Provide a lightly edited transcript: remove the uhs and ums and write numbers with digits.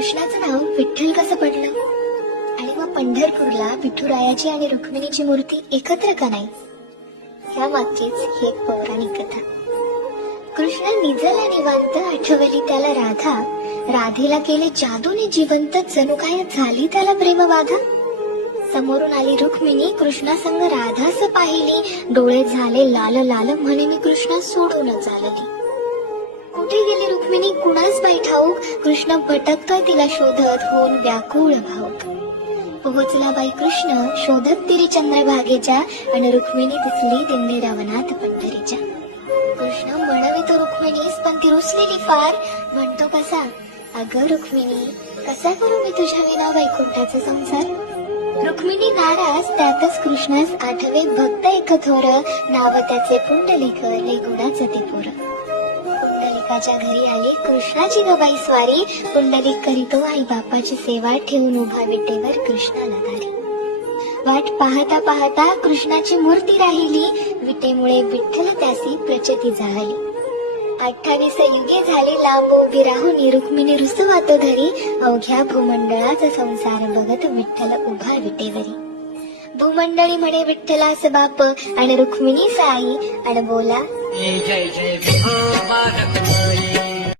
कृष्णाचं नाव विठ्ठल कसं पडलं आणि मग पंढरपूरला विठुरायाची आणि रुक्मिणीची मूर्ती एकत्र का नाही, ह्या मागचीच ही एक पौराणिक कथा. कृष्ण निजला निवांत, आठवली त्याला राधा, राधेला केले जादूने जिवंत, जणू काय झाली त्याला प्रेमबाधा. समोरून आली रुक्मिणी, कृष्णासंग राधास पाहिली, डोळे झाले लाल लाल, म्हणे मी कृष्णा सोडून चालली. कुठे गेली रुक्मिणी कुणास बाई ठाऊक, कृष्ण भटकतोय तिला शोधत, होऊन व्याकुळ भाऊक. पोहोचला बाई कृष्ण शोधत तिरी चंद्रभागेच्या, आणि रुक्मिणी दिसली दिंडी रावणात पंढरीच्या. कृष्ण म्हणवितो रुक्मिणीस, पण ती रुसलेली फार, म्हणतो कसा, अगं रुक्मिणी कसा करू मी तुझ्या विना वैकुंठाचा संसार. रुक्मिणी नाराज, त्यातच कृष्णास आठवे भक्त एक थोर, नाव त्याचे पुंडलिक, लय गुणाचं ते पोर. पुंडलिकाच्या घरी आली कृष्णाची गबाई स्वारी, पुंडलिक करीतो आई बापाची सेवा, ठेवून उभा विटेवर कृष्णाला दारी. वाट पाहता पाहता कृष्णाची मूर्ती राहिली, विटेमुळे विठ्ठल त्यासी प्रचिती झाली. 28 युगे झाली लांब उभी राहून, रुक्मिणी रुसवातो धरी, अवघ्या भूमंडळाचा संसार बघत विठ्ठल उभा विटेवरी. भूमंडळी म्हणे विठ्ठलास बाप, आणि रुक्मिणी साई, आणि बोला जय जय विठो बालक